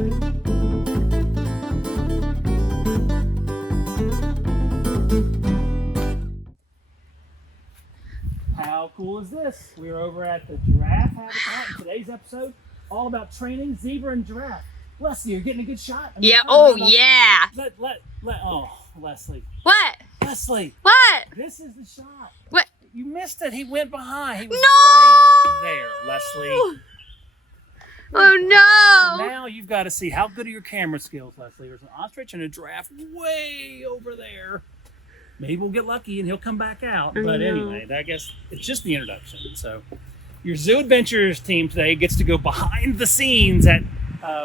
How cool is this? We're over at the giraffe habitat in today's episode, all about training zebra and giraffe. Leslie, you're getting a good shot? Yeah, oh yeah. Oh, Leslie. What? Leslie. What? This is the shot. What? You missed it. He went behind. He was No! right there, Leslie. Oh So no! now you've got to see how good are your camera skills, Leslie. There's an ostrich and a giraffe way over there. Maybe we'll get lucky and he'll come back out. But anyway, I guess it's just the introduction. So your Zoo Adventures team today gets to go behind the scenes at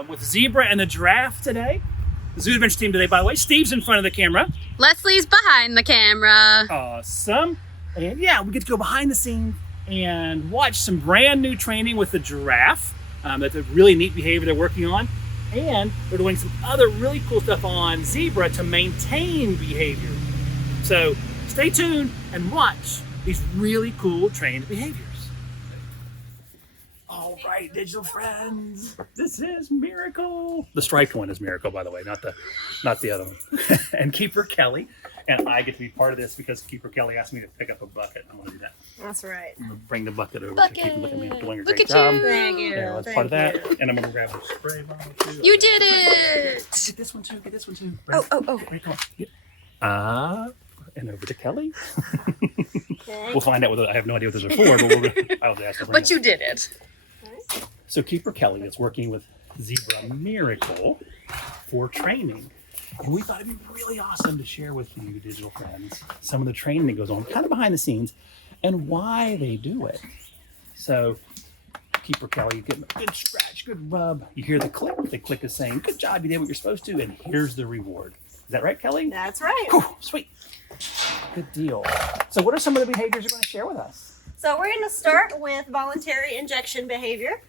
with zebra and the giraffe today. The Zoo Adventures team today, by the way, Steve's in front of the camera. Leslie's behind the camera. Awesome. And yeah, we get to go behind the scenes and watch some brand new training with the giraffe. That's a really neat behavior they're working on. And they're doing some other really cool stuff on zebra to maintain behavior. So stay tuned and watch these really cool trained behaviors. All right, digital friends, this is Miracle. The striped one is Miracle, by the way, not the other one. And Keeper Kelly. And I get to be part of this because Keeper Kelly asked me to pick up a bucket. I want to do that. That's right. I'm going to bring the bucket over. Bucket. So keep looking at me. I'm doing a Look great at job. you. Thank you. Yeah, that's part of that. And I'm going to grab a spray bottle too. You did it! Get this one too. Get this one too. Oh. Right, come on. And over to Kelly. Okay. We'll find out whether I have no idea what those are for, but I'll ask her. But you did it. So Keeper Kelly is working with Zebra Miracle for training. And we thought it'd be really awesome to share with you, digital friends, some of the training that goes on kind of behind the scenes and why they do it. So Keeper Kelly, you get a good scratch, good rub. You hear the click. The click is saying, good job, you did what you're supposed to, and here's the reward. Is that right, Kelly? That's right. Whew, sweet. Good deal. So what are some of the behaviors you're going to share with us? So we're going to start with voluntary injection behavior.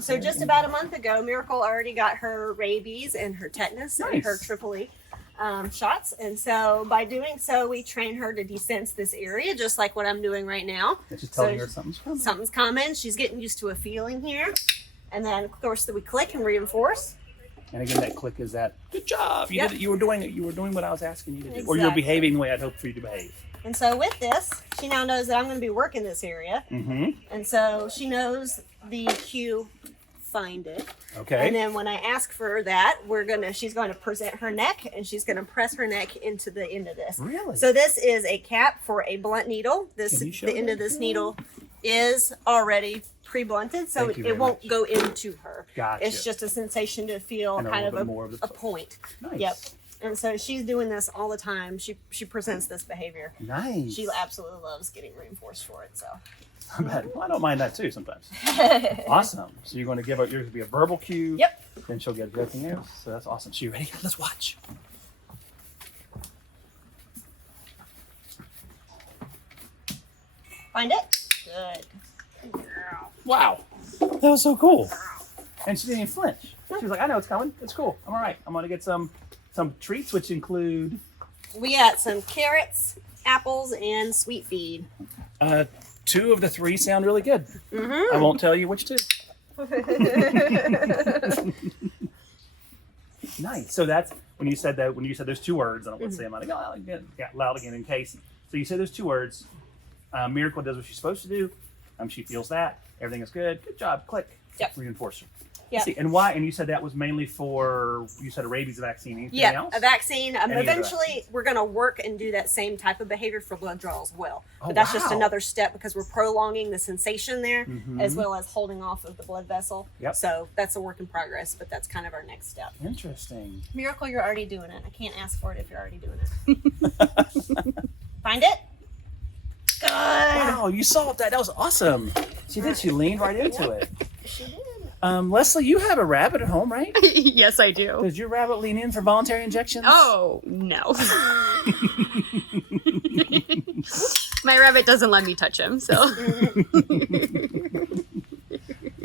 So just about a month ago, Miracle already got her rabies and her tetanus and her triple E shots. And so by doing so, we train her to desense this area, just like what I'm doing right now. Just telling her something's coming. Something's coming. She's getting used to a feeling here. And then, of course, we click and reinforce. And again, that click is that, good job. You did it. You were doing it. You were doing what I was asking you to do. Exactly. Or you're behaving the way I'd hoped for you to behave. And so with this, she now knows that I'm going to be working this area. Mm-hmm. And so she knows the cue, find it. Okay. And then when I ask for that, she's going to present her neck and she's going to press her neck into the end of this. Really? So this is a cap for a blunt needle. Can you show The end of this needle is already pre-blunted, so it won't go into her. Gotcha. It's just a sensation to feel And kind of a point. Nice. Yep. And so she's doing this all the time. She presents this behavior. Nice. She absolutely loves getting reinforced for it. So. Well, I don't mind that too sometimes. Awesome. So you're going to give her, yours to be a verbal cue. Yep. Then she'll get everything else. So that's awesome. So you ready? Let's watch. Find it? Good. Wow. That was so cool. And she didn't even flinch. She was like, I know it's coming. It's cool. I'm all right. I'm going to get some treats, which include... We got some carrots, apples, and sweet feed. 2 of the 3 sound really good. Mm-hmm. I won't tell you which 2. Nice. So that's when you said those 2 words, I don't want to say them out again. I'll get loud again in case. So you said those 2 words. Miracle does what she's supposed to do. She feels that. Everything is good. Good job. Click. Yep. Reinforce her. Yeah. And why? And you said that was mainly for, you said a rabies vaccine. Anything else? A vaccine. Any Eventually, we're going to work and do that same type of behavior for blood draw as well. Oh, but that's just wow. another step because we're prolonging the sensation there as well as holding off of the blood vessel. Yep. So that's a work in progress, but that's kind of our next step. Interesting. Miracle, you're already doing it. I can't ask for it if you're already doing it. Find it? Good. Wow, you solved that. That was awesome. She did. She leaned right into it. She did. Leslie, you have a rabbit at home, right? Yes, I do. Does your rabbit lean in for voluntary injections? Oh, no. My rabbit doesn't let me touch him, so.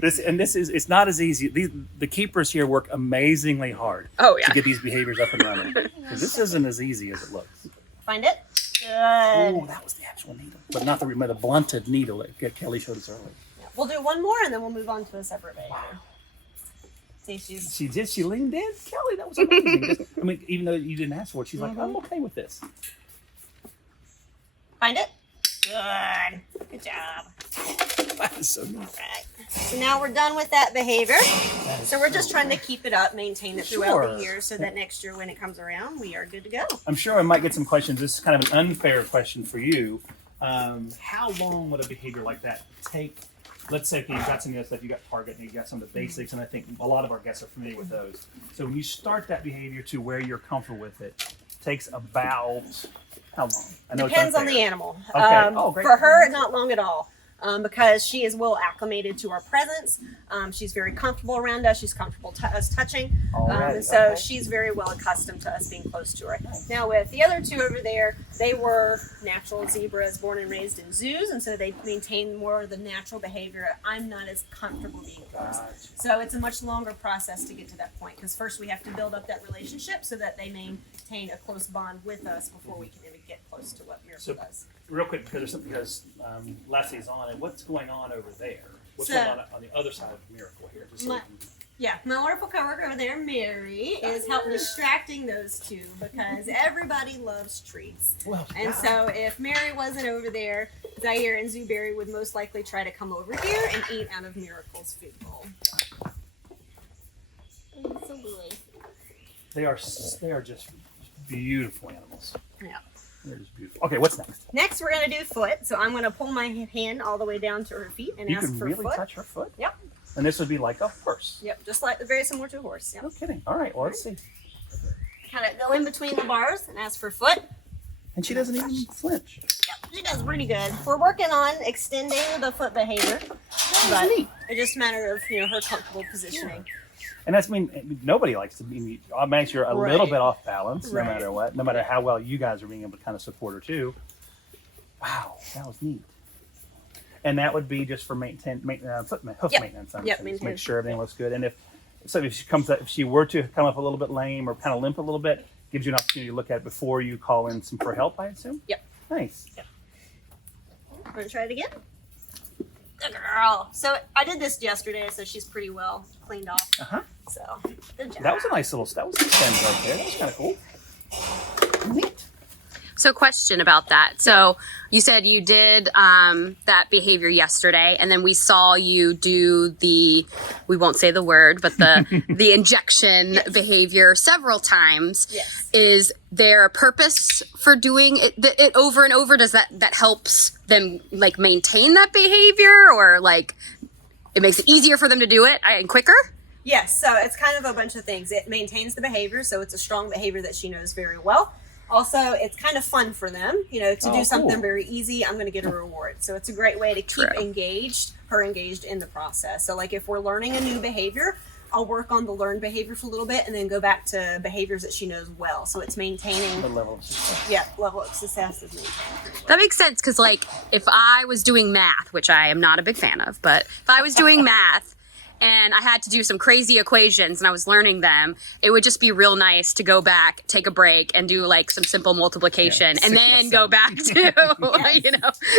It's not as easy. The keepers here work amazingly hard to get these behaviors up and running. Because this isn't as easy as it looks. Find it? Good. Oh, that was the actual needle. But not the blunted needle that Kelly showed us earlier. We'll do one more and then we'll move on to a separate behavior. See, she's She did. She leaned in. Kelly, that was amazing. I mean, even though you didn't ask for it, she's like, I'm okay with this. find it. Good job. That is so neat. Right. So now we're done with that behavior. So we're just trying to keep it up, maintain it throughout the year, so that next year when it comes around, we are good to go. I'm sure I might get some questions. This is kind of an unfair question for you. How long would a behavior like that take? Let's say if you've got some of the stuff, you got target and you got some of the basics, and I think a lot of our guests are familiar with those. So when you start that behavior to where you're comfortable with it, takes about how long? I know Depends it's on the animal. Okay. Oh, great. For her, not long at all. Because she is well acclimated to our presence. She's very comfortable around us. She's comfortable us touching. So she's very well accustomed to us being close to her. Now with the other two over there, they were natural zebras born and raised in zoos, and so they maintain more of the natural behavior. I'm not as comfortable being close. So it's a much longer process to get to that point, because first we have to build up that relationship so that they maintain a close bond with us before we can even get close to what Miracle does. Real quick, because Leslie's on it, what's going on over there? What's going on the other side of Miracle here? Just so my wonderful coworker over there, Mary, is helping distracting those two because everybody loves treats. And so if Mary wasn't over there, Zaire and Zooberry would most likely try to come over here and eat out of Miracle's food bowl. They are just beautiful animals. Yeah. They're just beautiful. Okay, what's next? Next, we're going to do foot. So I'm going to pull my hand all the way down to her feet and ask for You can really foot. touch her foot? Yep. And this would be like a horse? Yep, just like very similar to a horse. Yep. No kidding. All right, well, let's see. Kind of go in between the bars and ask for foot. And she doesn't even flinch. Yep, she does pretty good. We're working on extending the foot behavior, but neat. it's just a matter of her comfortable positioning. And that's nobody likes to be. I mean, you're a little bit off balance, no matter what. No matter how well you guys are being able to kind of support her too. Wow, that was neat. And that would be just for hoof maintenance. Just make sure everything looks good. And if she were to come up a little bit lame or kind of limp a little bit, gives you an opportunity to look at it before you call in for help, I assume. Yep. Nice. Yep. Want to try it again? Good girl. So I did this yesterday, so she's pretty well cleaned off. So good job. That was a nice little. That was a send right there. That was kind of cool. Neat. So question about that. So you said you did that behavior yesterday, and then we saw you do we won't say the word, but the injection behavior several times. Yes. Is there a purpose for doing it over and over? Does that helps them like maintain that behavior, or like it makes it easier for them to do it and quicker? Yes, so it's kind of a bunch of things. It maintains the behavior, so it's a strong behavior that she knows very well. Also, it's kind of fun for them, to do something very easy. I'm going to get a reward. So it's a great way to keep her engaged in the process. So like if we're learning a new behavior, I'll work on the learned behavior for a little bit and then go back to behaviors that she knows well. So it's maintaining the level of success. Yeah, level of success is maintained. That makes sense, because like if I was doing math, which I am not a big fan of, but if I was doing math and I had to do some crazy equations and I was learning them, it would just be real nice to go back, take a break, and do like some simple multiplication, and then go back to,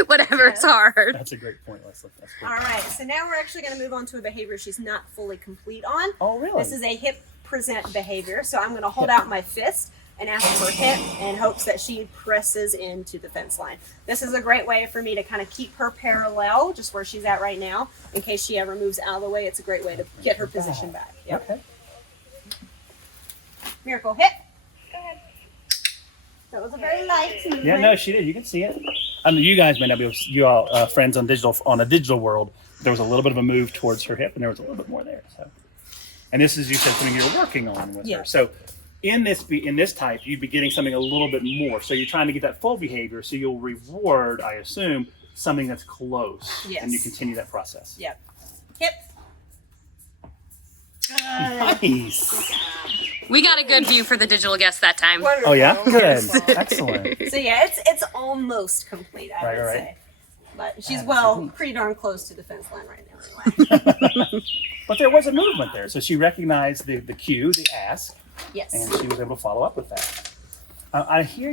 whatever's hard. That's a great point, Leslie. That's great. All right, so now we're actually going to move on to a behavior she's not fully complete on. Oh, really? This is a hip present behavior. So I'm going to hold out my fist and ask for hip in hopes that she presses into the fence line. This is a great way for me to kind of keep her parallel, just where she's at right now. In case she ever moves out of the way, it's a great way to get her position back. Yep. Okay. Miracle, hip. Go ahead. That was a very light movement. Yeah, no, she did. You can see it. I mean, you guys may not be able to, you all friends on a digital world, there was a little bit of a move towards her hip, and there was a little bit more there. So, and this is, you said, something you're working on with her. So in this type, you'd be getting something a little bit more. So you're trying to get that full behavior, so you'll reward, I assume, something that's close. Yes. And you continue that process. Yep. Hip. Good. Nice. We got a good view for the digital guest that time. Wonderful. Oh yeah? Good. Excellent. So yeah, it's almost complete, I would say. But she's pretty darn close to the fence line right now anyway. But there was a movement there. So she recognized the cue, the ask. Yes. And she was able to follow up with that. I hear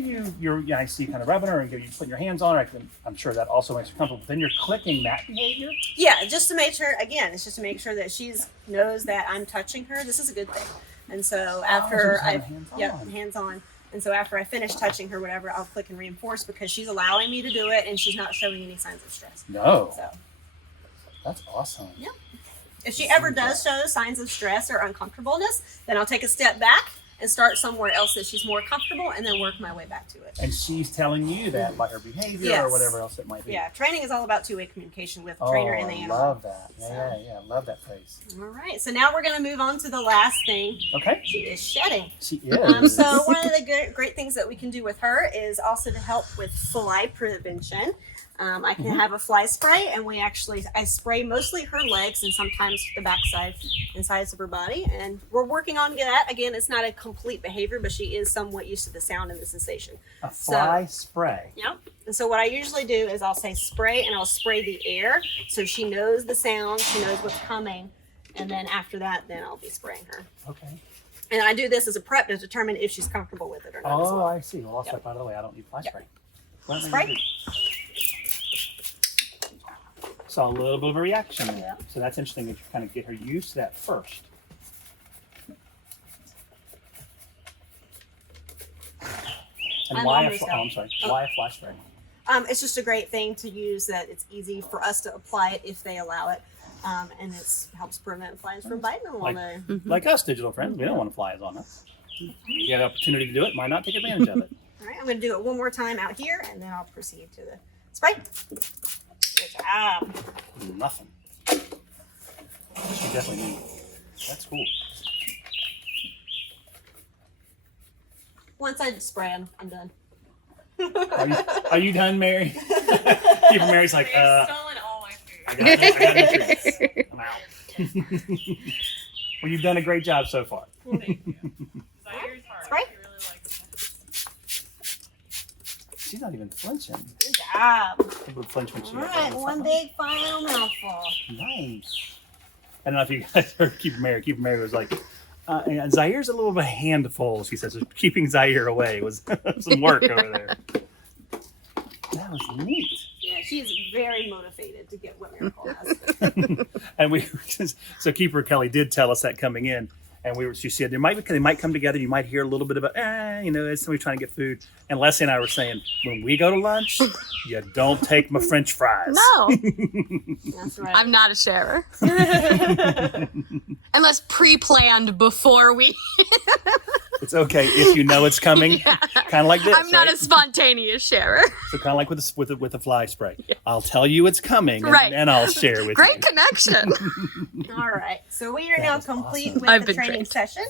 I see you kind of rubbing her and you putting your hands on her. I'm sure that also makes her comfortable. But then you're clicking that behavior? Yeah, just to make sure, again, it's just to make sure that she's knows that I'm touching her. This is a good thing. And so after hands on. And so after I finish touching her, whatever, I'll click and reinforce because she's allowing me to do it and she's not showing any signs of stress. No. So that's awesome. yeah. If she ever does show signs of stress or uncomfortableness, then I'll take a step back and start somewhere else that she's more comfortable and then work my way back to it. And she's telling you that by her behavior or whatever else it might be. Yeah, training is all about two-way communication with the trainer and the animal. I love that. Yeah, I love that phrase. All right, so now we're going to move on to the last thing. Okay. She is shedding. She is. So one of the great things that we can do with her is also to help with fly prevention. I can have a fly spray, and I spray mostly her legs and sometimes the backside and sides of her body. And we're working on that. Again, it's not a complete behavior, but she is somewhat used to the sound and the sensation. A fly spray. Yep. And so what I usually do is I'll say spray, and I'll spray the air so she knows the sound, she knows what's coming. And then after that, then I'll be spraying her. Okay. And I do this as a prep to determine if she's comfortable with it or not. Oh, as well. I see. Well, I'll step out of the way. I don't need fly spray. Spray. Saw a little bit of a reaction there. Yeah. So that's interesting if you kind of get her used to that first. And why a fly spray? It's just a great thing to use that it's easy for us to apply it if they allow it. And it helps prevent flies from biting them while they're... Like us, digital friends. We don't want flies on us. You have the opportunity to do it. Why not take advantage of it? All right, I'm going to do it one more time out here, and then I'll proceed to the spray. Good job. Nothing. She definitely needs. That's cool. Once I spray them, I'm done. Are you done, Mary? Even Mary's like, You've stolen all my food. I got no treats. I'm out. Well, you've done a great job so far. Thank you. Zaire's hard. Spray. She really likes it. She's not even flinching. Good job. She would flinch when she All got right, done. one big final mouthful. Nice. I don't know if you guys heard Keeping Mary was like, and Zaire's a little bit of a handful, she says. So keeping Zaire away was some work over there. That was neat. Yeah, she's very motivated to get what Miracle has. And so Keeper Kelly did tell us that coming in. And she said they might come together. You might hear a little bit of it's somebody trying to get food. And Leslie and I were saying, when we go to lunch, you don't take my French fries. No, That's right. I'm not a sharer. Unless pre-planned before we. It's okay if you know it's coming. Kind of like this. I'm not right? a spontaneous sharer. So kind of like with a fly spray. Yeah. I'll tell you it's coming, Right. and I'll share with you. Great connection. All right, so we are now complete awesome. with I've the been training trained. session.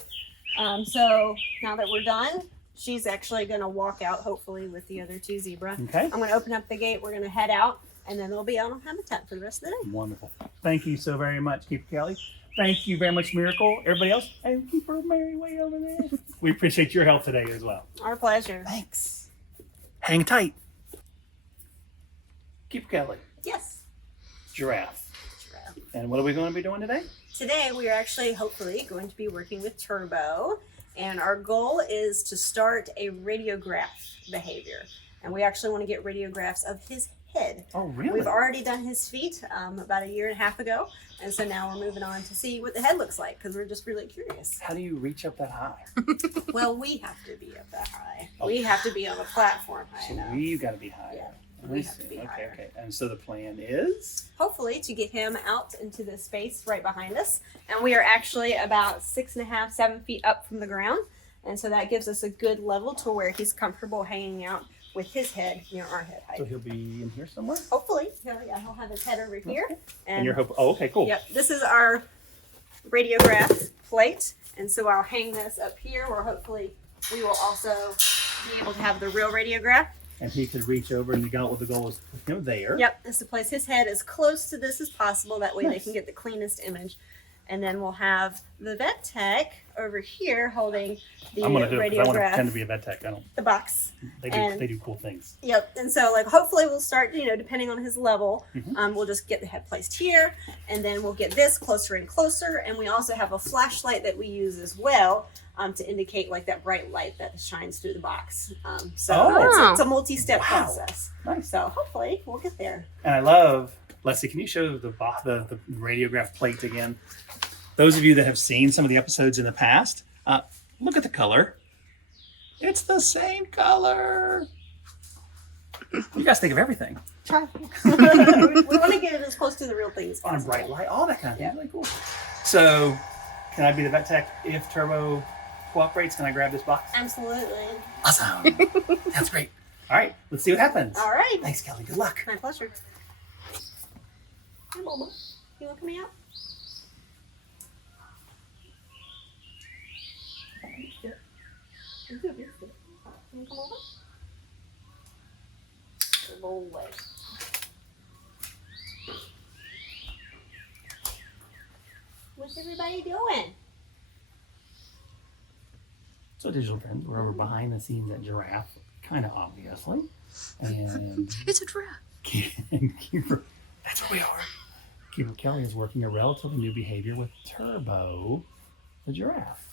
So now that we're done, she's actually going to walk out, hopefully, with the other two zebra. Okay. I'm going to open up the gate. We're going to head out, and then they'll be out on habitat for the rest of the day. Wonderful. Thank you so very much, Keeper Kelly. Thank you very much, Miracle. Everybody else, and Keeper Mary way over there. We appreciate your help today as well. Our pleasure. Thanks. Hang tight. Keeper Kelly. Yes. Giraffe. And what are we going to be doing today? Today, we are actually, hopefully, going to be working with Turbo, and our goal is to start a radiograph behavior. And we actually want to get radiographs of his head. Oh, really? We've already done his feet about 1.5 years ago, and so now we're moving on to see what the head looks like because we're just really curious. How do you reach up that high? Well, we have to be up that high. We have to be on a platform high So enough. we've got to be higher. Yeah, I we have see. to be Okay, higher. okay. And so the plan is? Hopefully to get him out into the space right behind us. And we are actually about 6.5, 7 feet up from the ground. And so that gives us a good level to where he's comfortable hanging out with his head near our head height. So he'll be in here somewhere? Hopefully, he'll have his head over here. And you're hoping, oh, okay, cool. Yep, this is our radiograph plate. And so I'll hang this up here where hopefully we will also be able to have the real radiograph. And he could reach over and the goal is to put him there. Yep, is to place his head as close to this as possible. That way they Nice. can get the cleanest image. And then we'll have the vet tech over here holding the I'm gonna do it because I want to radiograph, pretend to be a vet tech. the box. They do cool things. Yep. And so like hopefully we'll start, depending on his level, Mhm. we'll just get the head placed here, and then we'll get this closer and closer. And we also have a flashlight that we use as well to indicate like that bright light that shines through the box. Oh. It's a multi-step Wow. process. Nice. So hopefully we'll get there. And I love, Leslie, can you show the radiograph plate again? Those of you that have seen some of the episodes in the past, look at the color. It's the same color. You guys think of everything. Try. we want to get it as close to the real thing as On a possible. bright light, all that kind of thing. Really cool. So, can I be the vet tech if Turbo cooperates? Can I grab this box? Absolutely. Awesome. That's great. All right, let's see what happens. All right. Thanks, Kelly. Good luck. My pleasure. Hi, Mama. You want to come out? You good, you good. Can you come over? Good old way. What's everybody doing? So, digital friends, we're over behind the scenes at Giraffe, kind of obviously. And It's a giraffe. Keeper, that's where we are. Keeper Kelly is working a relatively new behavior with Turbo, the giraffe.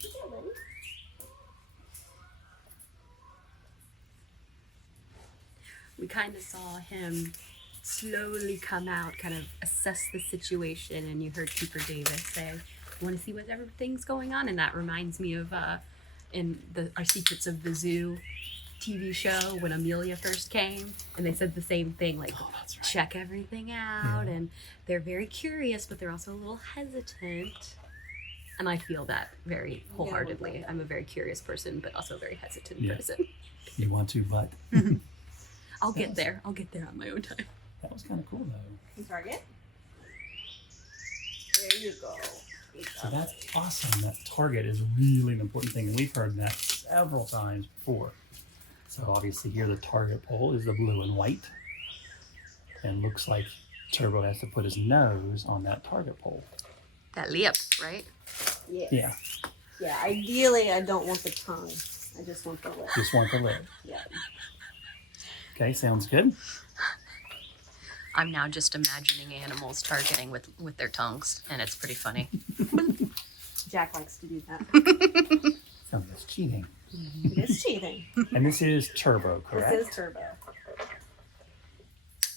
Yeah, buddy. We kind of saw him slowly come out, kind of assess the situation, and you heard Keeper Davis say, "You want to see what everything's going on?" And that reminds me of in Our Secrets of the Zoo TV show when Amelia first came, and they said the same thing, like Oh, that's right. check everything out, Yeah. and they're very curious, but they're also a little hesitant. And I feel that very wholeheartedly. I'm a very curious person, but also a very hesitant Yeah. person. You want to, but I'll get there. I'll get there on my own time. that was kind of cool though. Can target. There you go. Good So job. that's awesome. That target is really an important thing, and we've heard that several times before. So obviously here the target pole is the blue and white, and looks like Turbo has to put his nose on that target pole. That lip, right? Yes. Yeah, Yeah, ideally I don't want the tongue. I just want the lip. just want the lid. Yeah. Okay, sounds good. I'm now just imagining animals targeting with their tongues, and it's pretty funny. Jack likes to do that. Sounds like cheating. It is cheating. And this is Turbo, correct? This is Turbo.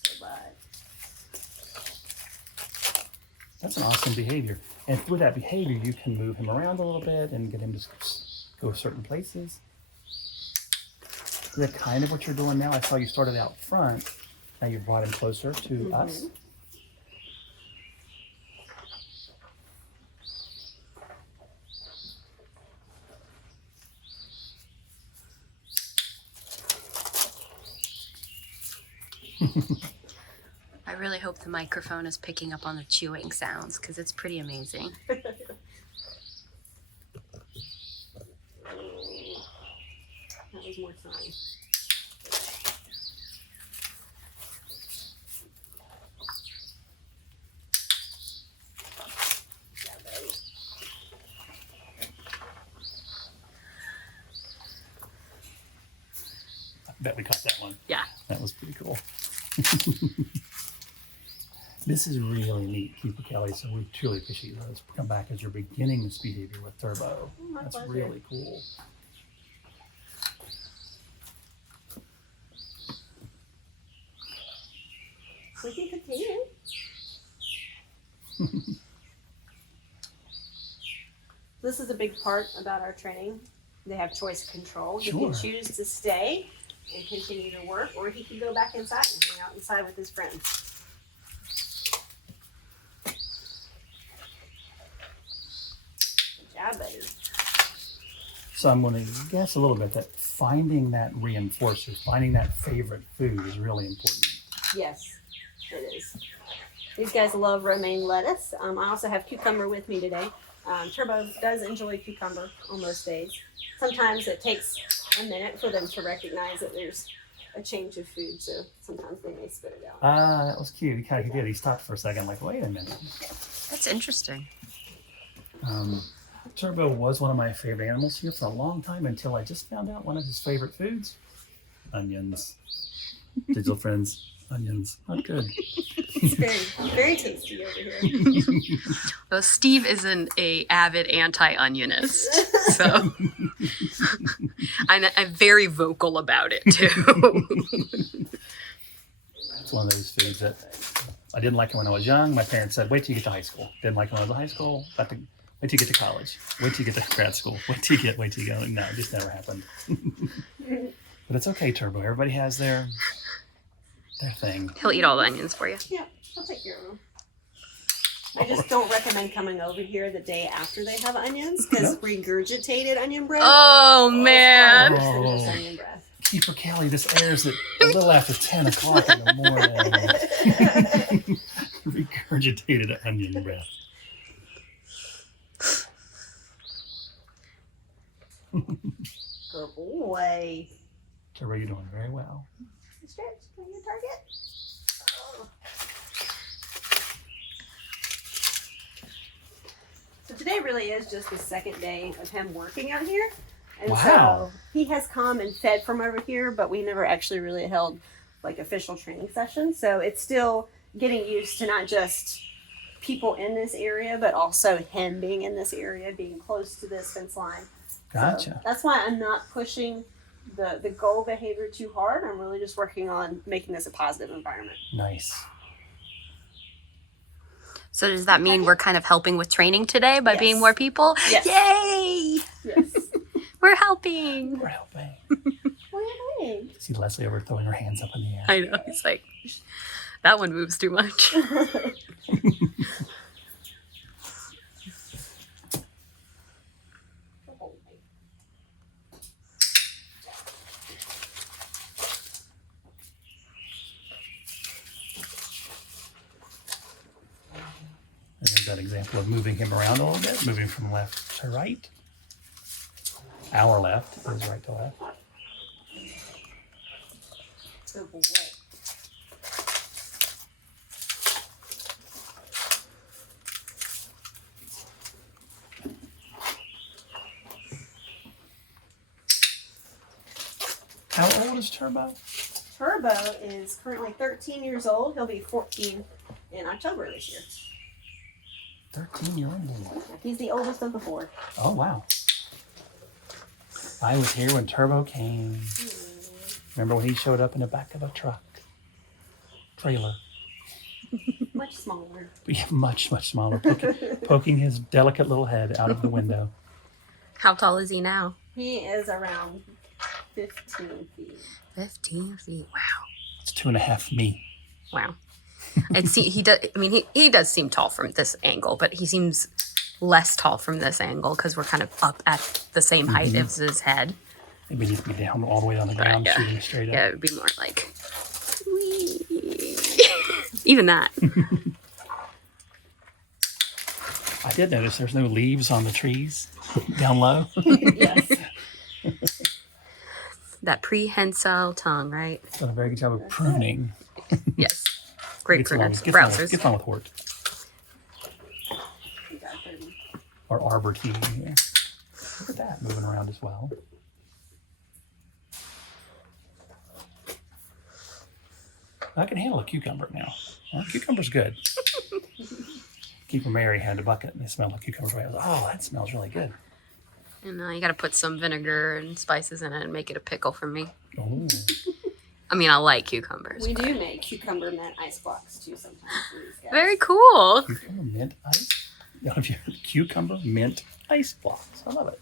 Goodbye. That's an awesome behavior. And with that behavior, you can move him around a little bit and get him to go certain places. Is that kind of what you're doing now? I saw you started out front. Now you've brought him closer to us. I really hope the microphone is picking up on the chewing sounds, because it's pretty amazing. That was more time. Yeah, baby. I bet we caught that one. Yeah. That was pretty cool. This is really neat, Keeper Kelly, so we truly appreciate you. Let's come back as you're beginning this behavior with Turbo. My That's pleasure. really cool. We can continue. This is a big part about our training. They have choice of control. He can Sure. choose to stay and continue to work, or he can go back inside and hang out inside with his friends. Good job, buddy. So I'm going to guess a little bit that finding that reinforcer, finding that favorite food is really important. Yes, it is. These guys love romaine lettuce. I also have cucumber with me today. Turbo does enjoy cucumber on most days. Sometimes it takes a minute for them to recognize that there's a change of food, so sometimes they may spit it out. That was cute. He kind of did. He stopped for a second, like, wait a minute. That's interesting. Turbo was one of my favorite animals here for a long time until I just found out one of his favorite foods: onions. Digital friends, onions, not good. It's very tasty over here. Well, Steve is an avid anti-onionist, so I'm very vocal about it too. It's one of those foods that I didn't like it when I was young. My parents said, "Wait till you get to high school." Didn't like it when I was in high school. Wait till you get to college. Wait till you get to grad school. Wait till you go. No, it just never happened. But it's okay, Turbo. Everybody has their thing. He'll eat all the onions for you. Yeah, I'll take care of them. I just don't recommend coming over here the day after they have onions because regurgitated onion breath. Oh man! Worse than just onion breath. Keeper Kelly, this airs at a little after 10 o'clock in the morning. Regurgitated onion breath. Good boy. Turbo, you're doing very well. Stretch, on your target. Oh. So today really is just the second day of him working out here. And Wow. so he has come and fed from over here, but we never actually really held like official training sessions. So it's still getting used to not just people in this area, but also him being in this area, being close to this fence line. Gotcha. So that's why I'm not pushing the goal behavior too hard. I'm really just working on making this a positive environment. Nice. So does that mean we're kind of helping with training today by being Yes. more people? Yes. Yay! Yes. We're helping. We're helping. What are you doing? See Leslie over throwing her hands up in the air. I know. He's like, that one moves too much. And there's that example of moving him around a little bit, moving from left to right. Our left is right to left. Good boy. How old is Turbo? Turbo is currently 13 years old. He'll be 14 in October this year. 13-year-old. He's the oldest of the four. Oh, wow. I was here when Turbo came. Remember when he showed up in the back of a truck? Trailer. Much smaller. But yeah, much, much smaller. Poking his delicate little head out of the window. How tall is he now? He is around 15 feet. 15 feet. Wow. It's 2.5 me. Wow. He does. I mean, he does seem tall from this angle, but he seems less tall from this angle because we're kind of up at the same height as his head. Maybe he'd be down all the way on the ground, yeah. shooting straight up. Yeah, it would be more like wee. Even that. I did notice there's no leaves on the trees down low. Yes. That prehensile tongue, right? Done a very good job of pruning. Yes. Great Gets along- pruners. gets along- Browsers. Gets on with Hort. We got him. Or arbor tea here. Look at that, moving around as well. I can handle a cucumber now. Well, cucumber's good. Keeper Mary had a bucket and they smelled like cucumbers. I was like, oh, that smells really good. And you got to put some vinegar and spices in it and make it a pickle for me. Oh, I mean, I like cucumbers. We but- do make cucumber mint ice blocks too sometimes for these guys. Very cool. cucumber mint ice? Now, have you heard cucumber mint ice blocks? I love it.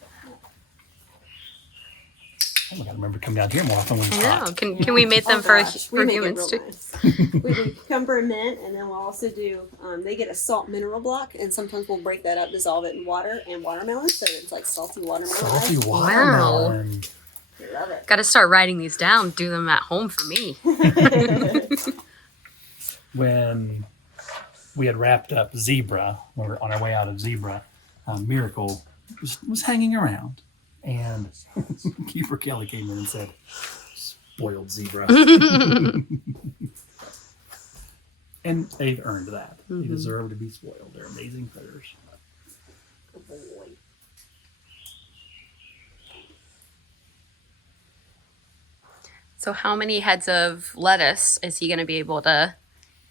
Oh, I gotta remember to come down here more often when it's I hot. know. Can we make them Oh for gosh, we make it humans real too? nice. We do cucumber mint, and then we'll also do. They get a salt mineral block, and sometimes we'll break that up, dissolve it in water and watermelon, so it's like salty watermelon. Salty ice. watermelon. We love it. Got to start writing these down. Do them at home for me. When we had wrapped up Zebra, when we were on our way out of Zebra, Miracle was hanging around. And Keeper Kelly came in and said, spoiled zebra. And they've earned that. They deserve to be spoiled. They're amazing critters. boy. So how many heads of lettuce is he going to be able to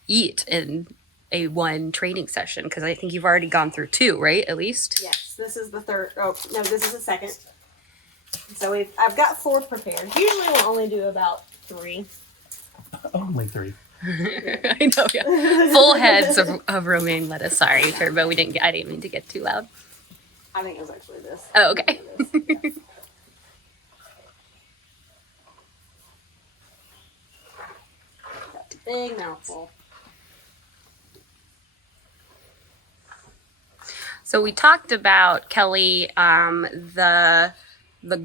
eat in a one training session? Because I think you've already gone through 2, right? At least. Yes, this is the third. Oh no, this is the second. So I've got 4 prepared. Usually we'll only do about 3. Only 3. I know, yeah. Full heads of romaine lettuce. Sorry, Turbo. I didn't mean to get too loud. I think it was actually this. Oh, okay. Big mouthful. So we talked about, Kelly, the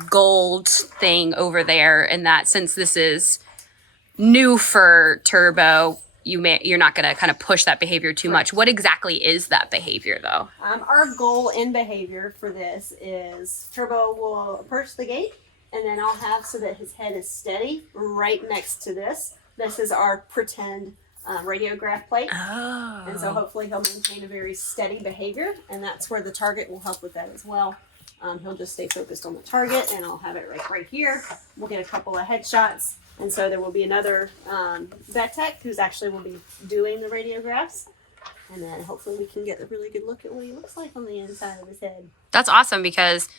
gold thing over there, and that since this is new for Turbo, you're not going to kind of push that behavior too much. What exactly is that behavior, though? Our goal in behavior for this is Turbo will approach the gate, and then I'll have so that his head is steady right next to this. This is our pretend radiograph plate. Oh. And so hopefully he'll maintain a very steady behavior, and that's where the target will help with that as well. He'll just stay focused on the target, and I'll have it right here. We'll get a couple of headshots, and so there will be another vet tech who's actually will be doing the radiographs, and then hopefully we can get a really good look at what he looks like on the inside of his head. That's awesome because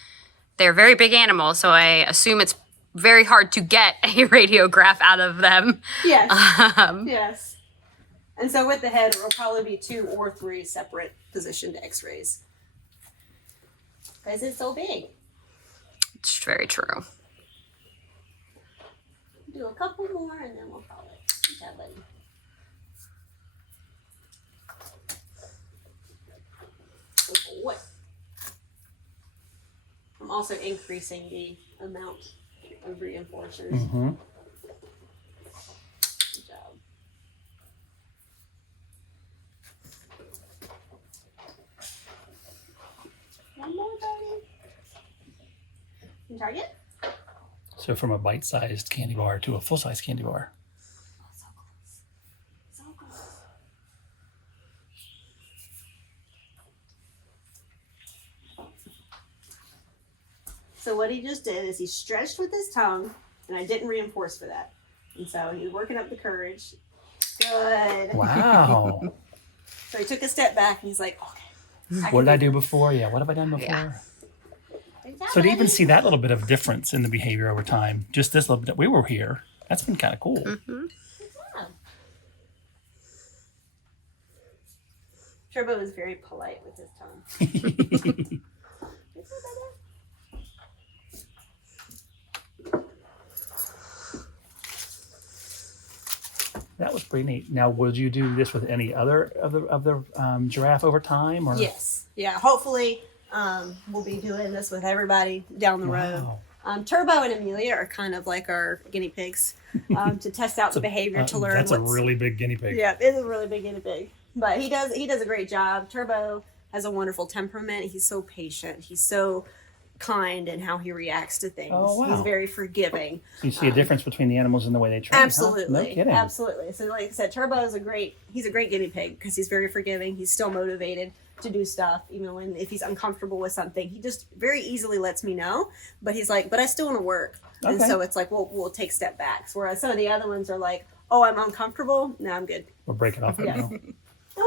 they're very big animals, so I assume it's very hard to get a radiograph out of them. Yes. Yes. And so with the head, it will probably be 2 or 3 separate positioned x-rays. Because it's so big. It's very true. Do a couple more and then we'll call it. Good job, buddy. Good boy. I'm also increasing the amount of reinforcers. Mm-hmm. Good job. One more, buddy. And target. So from a bite-sized candy bar to a full-size candy bar. Oh, so close. So close. So what he just did is he stretched with his tongue, and I didn't reinforce for that. And so he was working up the courage. Good. Wow. So he took a step back, and he's like, okay. What did I do before? Yeah, what have I done before? Yeah. So to even see that little bit of difference in the behavior over time, just this little bit, we were here. That's been kind of cool. Mm-hmm. Turbo is very polite with his tongue. That was pretty neat. Now, would you do this with any other of the giraffe over time? Or? Yes. Yeah. Hopefully, we'll be doing this with everybody down the road. Wow. Turbo and Amelia are kind of like our guinea pigs to test out the behavior to learn. That's a really big guinea pig. Yeah, it's a really big guinea pig. But he does a great job. Turbo has a wonderful temperament. He's so patient. He's so kind in how he reacts to things. Oh, wow. He's very forgiving. So you see a difference between the animals and the way they train? Absolutely. Huh? No kidding. Absolutely. So like I said, Turbo is he's a great guinea pig because he's very forgiving. He's still motivated to do stuff, even if he's uncomfortable with something. He just very easily lets me know, but he's like, but I still want to work. And Okay. so it's like, we'll take step backs. Whereas some of the other ones are like, oh, I'm uncomfortable. No, I'm good. We'll break it off. Yeah. now.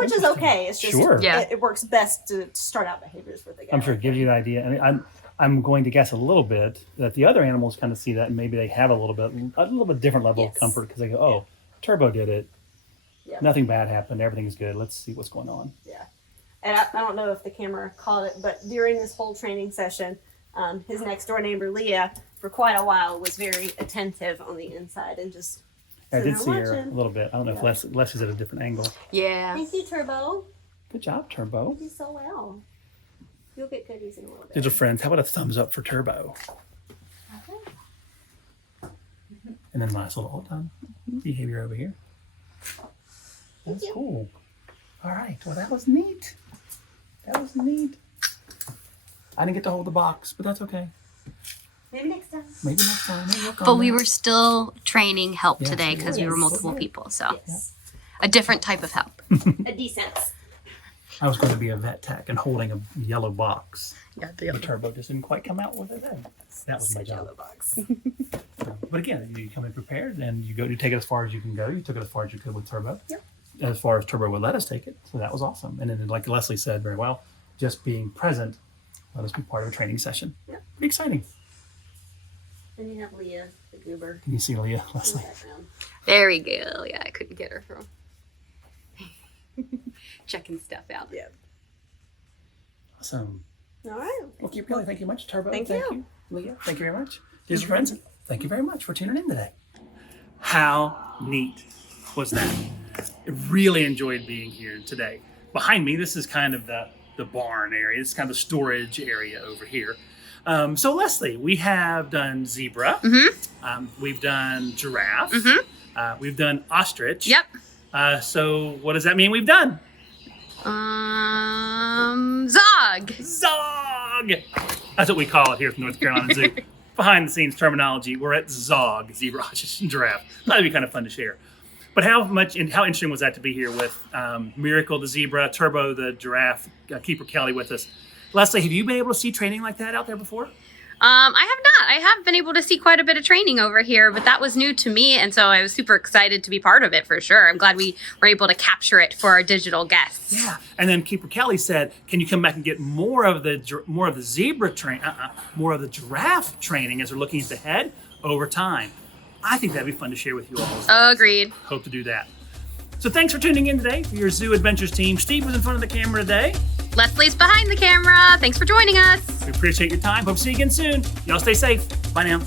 Which is okay. It's just, Sure. Yeah. it works best to start out behaviors with the guy. I'm sure it gives you the idea. And I'm going to guess a little bit that the other animals kind of see that, and maybe they have a little bit different level of Yes. comfort because they go, oh, Turbo did it. Yeah. Nothing bad happened. Everything's good. Let's see what's going on. Yeah. And I don't know if the camera caught it, but during this whole training session, his next door neighbor, Leah, for quite a while was very attentive on the inside and just I sitting did there see her a watching. little bit. I don't know Yeah. if Leslie's at a different angle. Yeah. Thank you, Turbo. Good job, Turbo. You do so well. You'll get goodies in a little bit. Digital friends, how about a thumbs up for Turbo? Okay. And then nice little hold on behavior over here. That's you. cool. All right. Well, that was neat. That was neat. I didn't get to hold the box, but that's okay. Maybe next time. Maybe next time. We'll work on But we that. were still training help Yes, today we because were. we were Yes. multiple people. So Yes. a different type of help. A decent. I was going to be a vet tech and holding a yellow box. Yeah, But Turbo just didn't quite come out with it then. That was my job. Yellow box. But again, you come in prepared and you take it as far as you can go. You took it as far as you could with Turbo. Yep. As far as Turbo would let us take it. So that was awesome. And then, like Leslie said very well, just being present, let us be part of a training session. Yep. Pretty exciting. And you have Leah, the goober, Can you see Leah, in the Leslie? background. Very good. Yeah, I couldn't get her from checking stuff out. Yeah. Awesome. All right. Well, Keeper Kelly, thank you much. Turbo, Thank you. Leah, thank you very much. Digital friends, thank you very much for tuning in today. How neat was that? I really enjoyed being here today. Behind me, this is kind of the barn area. This is kind of the storage area over here. So Leslie, we have done zebra. We've done giraffe. We've done ostrich. Yep. So what does that mean we've done? Zog. ZOG! That's what we call it here at the North Carolina Zoo. Behind the scenes terminology, we're at ZOG, zebra, ostrich, and giraffe. That'd be kind of fun to share. But how interesting was that to be here with Miracle the zebra, Turbo the giraffe, Keeper Kelly with us. Leslie, have you been able to see training like that out there before? I have not. I have been able to see quite a bit of training over here, but that was new to me, and so I was super excited to be part of it for sure. I'm glad we were able to capture it for our digital guests. Yeah. And then Keeper Kelly said, "Can you come back and get more of the zebra more of the giraffe training as we're looking at the head over time?" I think that'd be fun to share with you all. As well. Agreed. Hope to do that. So thanks for tuning in today for your Zoo Adventures team. Steve was in front of the camera today. Leslie's behind the camera. Thanks for joining us. We appreciate your time. Hope to see you again soon. Y'all stay safe. Bye now.